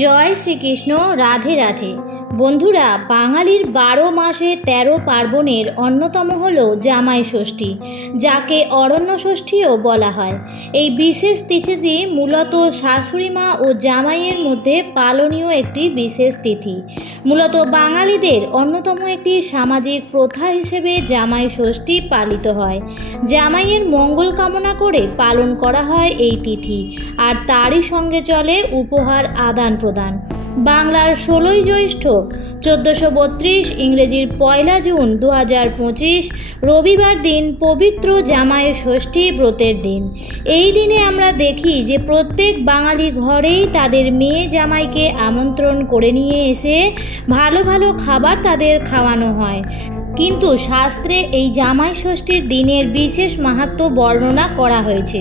জয় শ্রীকৃষ্ণ। রাধে রাধে। বন্ধুরা, বাঙালির 12 মাসে 13 পার্বণের অন্যতম হল জামাই ষষ্ঠী, যাকে অরণ্য ষষ্ঠীও বলা হয়। এই বিশেষ তিথিটি মূলত শাশুড়ি মা ও জামাইয়ের মধ্যে পালনীয় একটি বিশেষ তিথি। মূলত বাঙালিদের অন্যতম একটি সামাজিক প্রথা হিসেবে জামাই ষষ্ঠী পালিত হয়। জামাইয়ের মঙ্গল কামনা করে পালন করা হয় এই তিথি, আর তারই সঙ্গে চলে উপহার আদান প্রদান। বাংলার 16ই জ্যৈষ্ঠ 1432, ইংরেজির 1 জুন 2025 রবিবার দিন পবিত্র জামাই ষষ্ঠী ব্রতের দিন। এই দিনে আমরা দেখি যে প্রত্যেক বাঙালি ঘরেই তাদের মেয়ে জামাইকে আমন্ত্রণ করে নিয়ে এসে ভালো ভালো খাবার তাদের খাওয়ানো হয়। কিন্তু শাস্ত্রে এই জামাই ষষ্ঠীর দিনের বিশেষ মাহাত্ম্য বর্ণনা করা হয়েছে।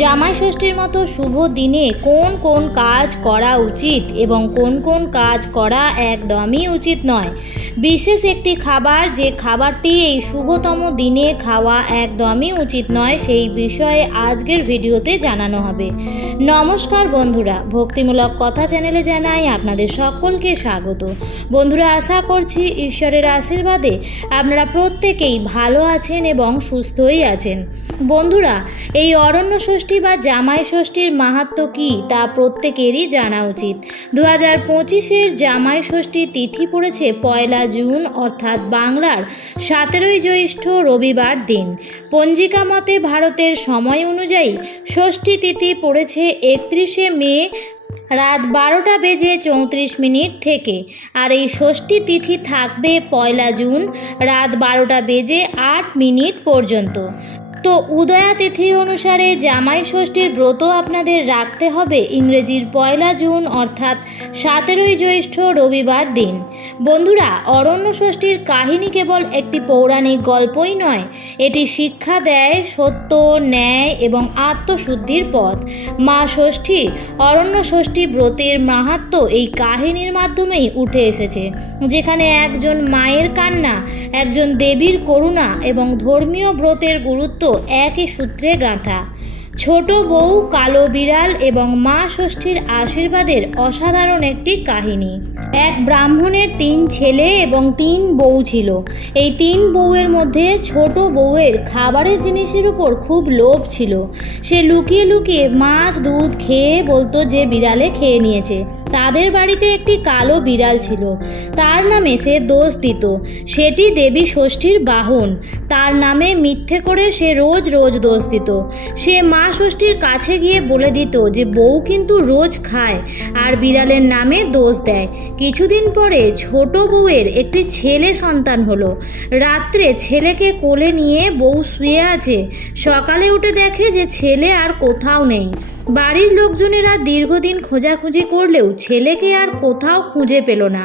জামাই ষষ্ঠীর মতো শুভ দিনে কোন কোন কাজ করা উচিত এবং কোন কোন কাজ করা একদমই উচিত নয়। বিশেষ একটি খাবার, যে খাবারটি এই শুভতম দিনে খাওয়া একদমই উচিত নয়, সেই বিষয়ে আজকের ভিডিওতে জানানো হবে। নমস্কার বন্ধুরা, ভক্তিমূলক কথা চ্যানেলে জানাই আপনাদের সকলকে স্বাগত। বন্ধুরা, আশা করছি ঈশ্বরের আশীর্বাদে আপনারা প্রত্যেকেই ভালো আছেন এবং সুস্থই আছেন। বন্ধুরা, এই অরণ্য ষষ্ঠী বা জামাই ষষ্ঠীর মাহাত্ম্য কী তা প্রত্যেকেরই জানা উচিত। 2025-এর জামাই ষষ্ঠী তিথি পড়েছে 1 জুন, অর্থাৎ বাংলার 17ই জ্যৈষ্ঠ রবিবার দিন। পঞ্জিকা মতে ভারতের সময় অনুযায়ী ষষ্ঠী তিথি পড়েছে 31শে মে রাত 12:34 থেকে। আর এই ষষ্ঠী তিথি থাকবে 1 জুন রাত 12:08 পর্যন্ত। তো উদয়া তিথি অনুসারে জামাই ষষ্ঠীর ব্রত আপনাদের রাখতে হবে ইংরেজির 1 জুন, অর্থাৎ 17ই জ্যৈষ্ঠ রবিবার দিন। বন্ধুরা, অরণ্য ষষ্ঠীর কাহিনী কেবল একটি পৌরাণিক গল্পই নয়, এটি শিক্ষা দেয় সত্য, ন্যায় এবং আত্মশুদ্ধির পথ। মা ষষ্ঠী অরণ্য ষষ্ঠী ব্রতের মাহাত্ম্য এই কাহিনীর মাধ্যমেই উঠে এসেছে, যেখানে একজন মায়ের কান্না, একজন দেবীর করুণা এবং ধর্মীয় ব্রতের গুরুত্ব একই সূত্রে গাঁথা। ছোট বউ, কালো বিড়াল এবং মা ষষ্ঠীর আশীর্বাদের অসাধারণ একটি কাহিনী। এক ব্রাহ্মণের 3 ছেলে এবং 3 বউ ছিল। এই 3 বউয়ের মধ্যে ছোট বউয়ের খাবারের জিনিসের উপর খুব লোভ ছিল। সে লুকিয়ে লুকিয়ে মাছ দুধ খেয়ে বলতো যে বিড়ালে খেয়ে নিয়েছে। তাদের বাড়িতে একটি কালো বিড়াল ছিল, তার নামে সে দোষ দিত। সেটি দেবী ষষ্ঠীর বাহন, তার নামে মিথ্যে করে সে রোজ রোজ দোষ দিত। সে মা ষষ্ঠীর কাছে গিয়ে বলে দিত যে বউ কিন্তু রোজ খায় আর বিড়ালের নামে দোষ দেয়। কিছুদিন পরে ছোট বউয়ের একটি ছেলে সন্তান হলো। রাত্রে ছেলেকে কোলে নিয়ে বউ শুয়ে আছে। সকালে উঠে দেখে যে ছেলে আর কোথাও নেই। বাড়ির লোকজনেরা দীর্ঘদিন খোঁজাখুঁজি করলেও ছেলেকে আর কোথাও খুঁজে পেল না।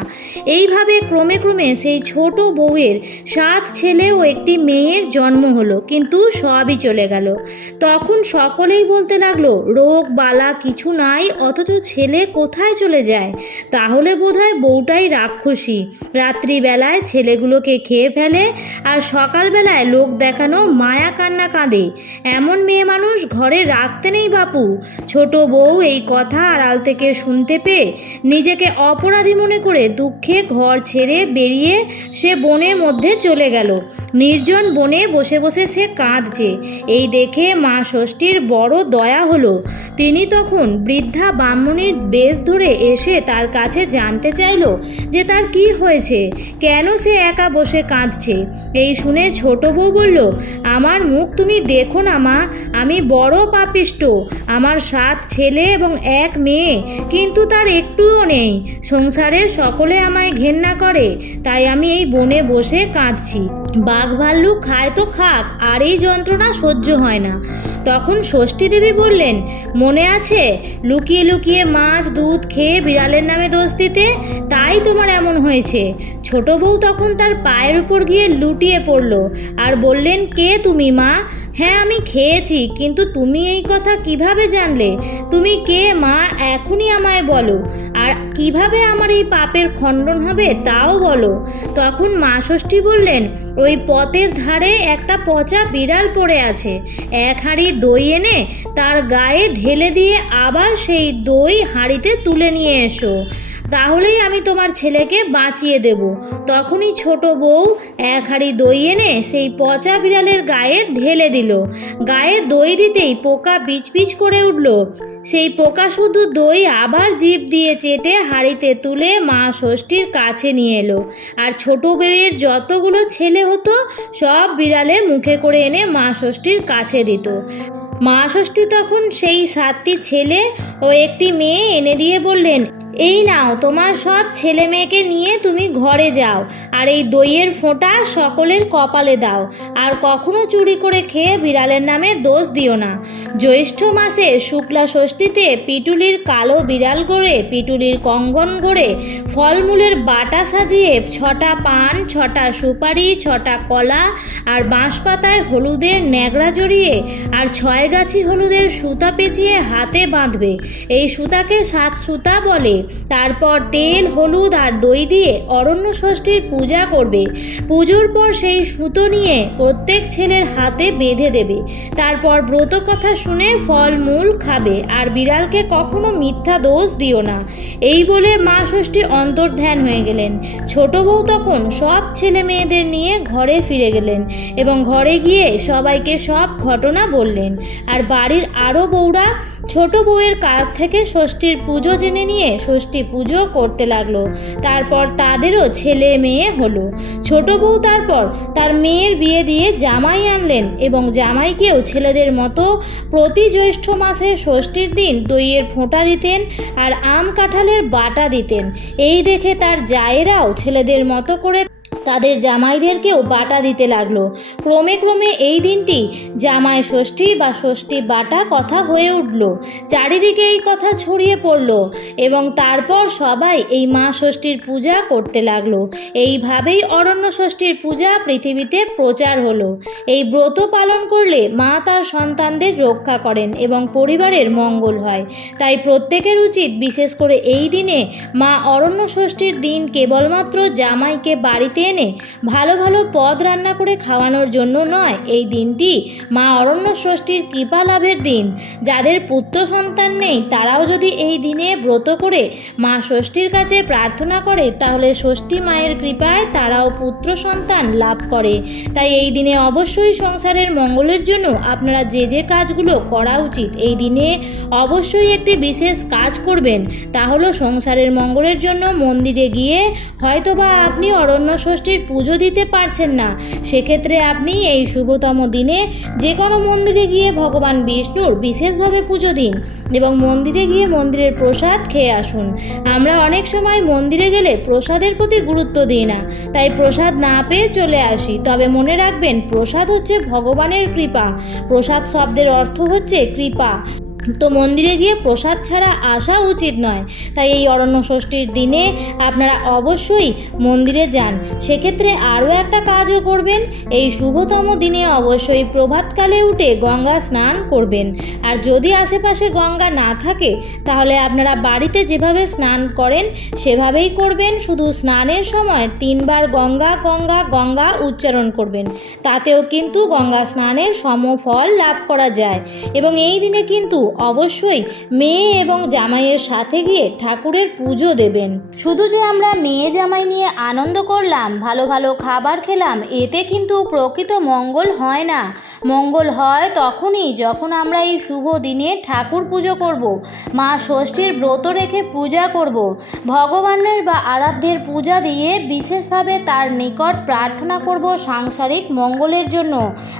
এইভাবে ক্রমে ক্রমে সেই ছোট বউয়ের 7 ছেলে ও একটি মেয়ের জন্ম হলো, কিন্তু সবই চলে গেল। তখন সকলেই বলতে লাগলো, রোগ বালা কিছু নাই, অথচ ছেলে কোথায় চলে যায়? তাহলে বোধহয় বউটাই রাক্ষসী, রাত্রিবেলায় ছেলেগুলোকে খেয়ে ফেলে আর সকালবেলায় লোক দেখানো মায়া কান্না কাঁদে। এমন মেয়ে মানুষ ঘরে রাখতে নেই বাপু। ছোট বউ এই কথা আড়াল থেকে শুনতে পেয়ে নিজেকে অপরাধী মনে করে দুঃখে ঘর ছেড়ে বেরিয়ে সে বনের মধ্যে চলে গেল। নির্জন বনে বসে বসে সে কাঁদছে। এই দেখে মা ষষ্ঠীর বড় দয়া হলো। তিনি তখন বৃদ্ধা ব্রাহ্মণীর বেশ ধরে এসে তার কাছে জানতে চাইল যে তার কি হয়েছে, কেন সে একা বসে কাঁদছে। এই শুনে ছোট বউ বলল, আমার মুখ তুমি দেখো না মা, আমি বড় পাপিষ্ট। আমার 7 ছেলে এবং 1 মেয়ে, কিন্তু তার একটুও নেই। সংসারে সকলে আমায় ঘেন্না করে, তাই আমি এই বনে বসে কাঁদছি। বাঘ ভাল্লুক খায় তো খাক, আর এই যন্ত্রণা সহ্য হয় না। তখন ষষ্ঠী দেবী বললেন, মনে আছে লুকিয়ে লুকিয়ে মাছ দুধ খেয়ে বিড়ালের নামে দোষ দিতে? তা তাই তোমার এমন হয়েছে। ছোট বউ তখন তার পায়ের উপর গিয়ে লুটিয়ে পড়ল আর বললেন, কে তুমি মা? হ্যাঁ, আমি খেয়েছি, কিন্তু তুমি এই কথা কিভাবে জানলে? তুমি কে মা, এখনই আমায় বলো। আর কিভাবে আমার এই পাপের খণ্ডন হবে তাও বলো। তখন মা ষষ্ঠী বললেন, ওই পথের ধারে একটা পচা বিড়াল পড়ে আছে, এক হাঁড়ি দই এনে তার গায়ে ঢেলে দিয়ে আবার সেই দই হাঁড়িতে তুলে নিয়ে এসো, তাহলেই আমি তোমার ছেলেকে বাঁচিয়ে দেব। তখনই ছোট বউ এক হাঁড়ি দই এনে সেই পচা বিড়ালের গায়ে ঢেলে দিল। গায়ে দই দিতেই পোকা বিচবিচ করে উঠল। সেই পোকা শুধু দই আবার জিভ দিয়ে চেটে হাঁড়িতে তুলে মা ষষ্ঠীর কাছে নিয়ে এলো। আর ছোট বউয়ের যতগুলো ছেলে হতো সব বিড়ালে মুখে করে এনে মা ষষ্ঠীর কাছে দিত। মা ষষ্ঠী তখন সেই 7টি ছেলে ও একটি মেয়ে এনে দিয়ে বললেন, এই নাও, তোমার সব ছেলে মেয়েকে নিয়ে তুমি ঘরে যাও, আর এই দইয়ের ফোঁটা সকলের কপালে দাও, আর কখনো চুরি করে খেয়ে বিড়ালের নামে দোষ দিও না। জ্যৈষ্ঠ মাসের শুক্লা ষষ্ঠীতে পিটুলির কালো বিড়াল গড়ে, পিটুলির কঙ্গন গড়ে, ফলমূলের বাটা সাজিয়ে 6টা পান, 6টা সুপারি, 6টা কলা আর বাঁশ পাতায় হলুদের ন্যাকড়া জড়িয়ে আর 6 গাছি হলুদের সুতা পেঁচিয়ে হাতে বাঁধবে। এই সুতাকে 7 সুতা বলে। তারপর তেল, হলুদ আর দই দিয়ে অরণ্য ষষ্ঠীর পূজা করবে। পুজোর পর সেই সুতো নিয়ে প্রত্যেক ছেলের হাতে বেঁধে দেবে। তারপর ব্রত কথা শুনে ফলমূল খাবে, আর বিড়ালকে কখনো মিথ্যা দোষ দিও না। এই বলে মা ষষ্ঠী অন্তর্ধান হয়ে গেলেন। ছোট বউ তখন সব ছেলে মেয়েদের নিয়ে ঘরে ফিরে গেলেন এবং ঘরে গিয়ে সবাইকে সব ঘটনা বললেন। আর বাড়ির আরও বউরা ছোট বউয়ের কাছ থেকে ষষ্ঠীর পুজো জেনে নিয়ে ষষ্ঠী পুজো করতে লাগলো। তারপর তাদেরও ছেলে মেয়ে হলো। ছোট বউ তারপর তার মেয়ের বিয়ে দিয়ে জামাই আনলেন এবং জামাইকেও ছেলেদের মতো প্রতি জ্যৈষ্ঠ মাসে ষষ্ঠীর দিন দইয়ের ফোঁটা দিতেন আর আম কাঁঠালের বাটা দিতেন। এই দেখে তার জায়েরাও ছেলেদের মতো করে তাদের জামাইদেরকেও বাটা দিতে লাগলো। ক্রমে ক্রমে এই দিনটি জামাই ষষ্ঠী বা ষষ্ঠী বাটা কথা হয়ে উঠল। চারিদিকে এই কথা ছড়িয়ে পড়ল এবং তারপর সবাই এই মা ষষ্ঠীর পূজা করতে লাগলো। এইভাবেই অরণ্য ষষ্ঠীর পূজা পৃথিবীতে প্রচার হলো। এই ব্রত পালন করলে মা তার সন্তানদের রক্ষা করেন এবং পরিবারের মঙ্গল হয়। তাই প্রত্যেকের উচিত বিশেষ করে এই দিনে মা অরণ্য ষষ্ঠীর দিন কেবলমাত্র জামাইকে বাড়িতে এনে ভালো ভালো পদ রান্না করে খাওয়ানোর জন্য নয়, এই দিনটি মা অরণ্য ষষ্ঠীর কৃপা লাভের দিন। যাদের পুত্র সন্তান নেই তারাও যদি এই দিনে ব্রত করে মা ষষ্ঠীর কাছে প্রার্থনা করে তাহলে ষষ্ঠী মায়ের কৃপায় তারাও পুত্র সন্তান লাভ করে। তাই এই দিনে অবশ্যই সংসারের মঙ্গলের জন্য আপনারা যে যে কাজগুলো করা উচিত এই দিনে অবশ্যই একটি বিশেষ কাজ করবেন। তা হলো সংসারের মঙ্গলের জন্য মন্দিরে গিয়ে হয়তোবা আপনি অরণ্য ষষ্ঠীর পুজো দিতে পারছেন না, সেক্ষেত্রে আপনি এই শুভতম দিনে যে কোনো মন্দিরে গিয়ে ভগবান বিষ্ণুর বিশেষভাবে পুজো দিন এবং মন্দিরে গিয়ে মন্দিরের প্রসাদ খেয়ে আসুন। আমরা অনেক সময় মন্দিরে গেলে প্রসাদের প্রতি গুরুত্ব দিই না, তাই প্রসাদ না পেয়ে চলে আসি। তবে মনে রাখবেন, প্রসাদ হচ্ছে ভগবানের কৃপা। প্রসাদ শব্দের অর্থ হচ্ছে কৃপা। তো মন্দিরে গিয়ে প্রসাদ ছাড়া আসা উচিত নয়। তাই এই অরণ্য ষষ্ঠীর দিনে আপনারা অবশ্যই মন্দিরে যান। সেক্ষেত্রে আরও একটা কাজও করবেন, এই শুভতম দিনে অবশ্যই প্রভাতকালে উঠে গঙ্গা স্নান করবেন। আর যদি আশেপাশে গঙ্গা না থাকে তাহলে আপনারা বাড়িতে যেভাবে স্নান করেন সেভাবেই করবেন। শুধু স্নানের সময় 3 বার গঙ্গা গঙ্গা গঙ্গা উচ্চারণ করবেন, তাতেও কিন্তু গঙ্গা স্নানের সমফল লাভ করা যায়। এবং এই দিনে কিন্তু অবশ্যই মেয়ে এবং জামাইয়ের সাথে গিয়ে ঠাকুরের পুজো দেবেন। শুধু যে আমরা মেয়ে জামাই নিয়ে আনন্দ করলাম, ভালো ভালো খাবার খেলাম, এতে কিন্তু প্রকৃত মঙ্গল হয় না। মঙ্গল হয় তখনই যখন আমরা এই শুভ দিনে ঠাকুর পুজো করব, মা ষষ্ঠীর ব্রত রেখে পূজা করব, ভগবানের বা আরাধ্যের পূজা দিয়ে বিশেষভাবে তার নিকট প্রার্থনা করব সাংসারিক মঙ্গলের জন্য।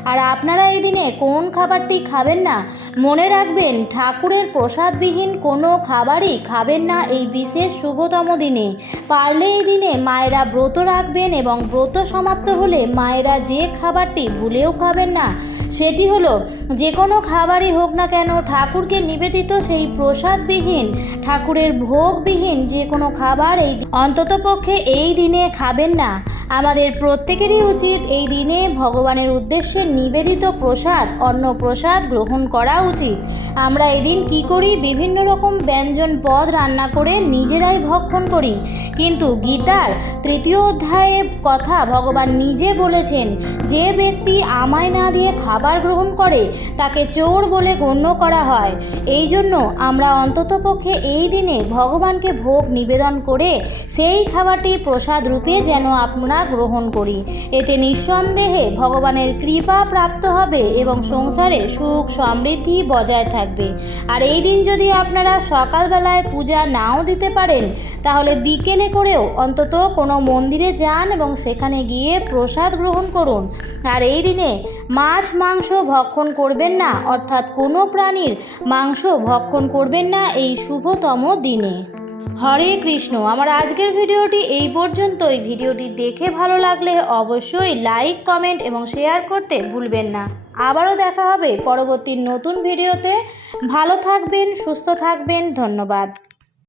আর আপনারা এই দিনে কোন খাবারটি খাবেন না, মনে রাখবেন ঠাকুরের প্রসাদবিহীন কোনো খাবারই খাবেন না এই বিশেষ শুভতম দিনে। পারলে এই দিনে মায়েরা ব্রত রাখবেন এবং ব্রত সমাপ্ত হলে মায়েরা যে খাবারটি ভুলেও খাবেন না সেটি হলো যে কোনো খাবারই হোক না কেন ঠাকুরকে নিবেদিত সেই প্রসাদবিহীন, ঠাকুরের ভোগবিহীন যে কোনো খাবার অন্ততপক্ষে এই দিনে খাবেন না। আমাদের প্রত্যেকেরই উচিত এই দিনে ভগবানের উদ্দেশ্যে নিবেদিত প্রসাদ, অন্ন প্রসাদ গ্রহণ করা উচিত। আমরা এদিন কি করি, বিভিন্ন রকম ব্যঞ্জন পদ রান্না করে নিজেরাই ভক্ষণ করি, কিন্তু গীতার 3য় অধ্যায়ে কথা ভগবান নিজে বলেছেন, যে ব্যক্তি আমায় না দিয়ে খাবার গ্রহণ করে তাকে চোর বলে গণ্য করা হয়। এই জন্য আমরা অন্ততপক্ষে এই দিনে ভগবানকে ভোগ নিবেদন করে সেই খাবারটি প্রসাদ রূপে যেন আমরা গ্রহণ করি। এতে নিঃসন্দেহে ভগবানের কৃপা প্রাপ্ত হবে এবং সংসারে সুখ সমৃদ্ধি বজায় থাকবে। আর এই দিন যদি আপনারা সকালবেলায় পূজা নাও দিতে পারেন, তাহলে বিকেলে করেও অন্তত কোনো মন্দিরে যান এবং সেখানে গিয়ে প্রসাদ গ্রহণ করুন। আর এই দিনে মাছ মাংস ভক্ষণ করবেন না, অর্থাৎ কোনো প্রাণীর মাংস ভক্ষণ করবেন না এই শুভতম দিনে। হরে কৃষ্ণ। আমার আজকের ভিডিওটি এই পর্যন্তই। ভিডিওটি দেখে ভালো লাগলে অবশ্যই লাইক, কমেন্ট এবং শেয়ার করতে ভুলবেন না। আবারও দেখা হবে পরবর্তী নতুন ভিডিওতে। ভালো থাকবেন, সুস্থ থাকবেন। ধন্যবাদ।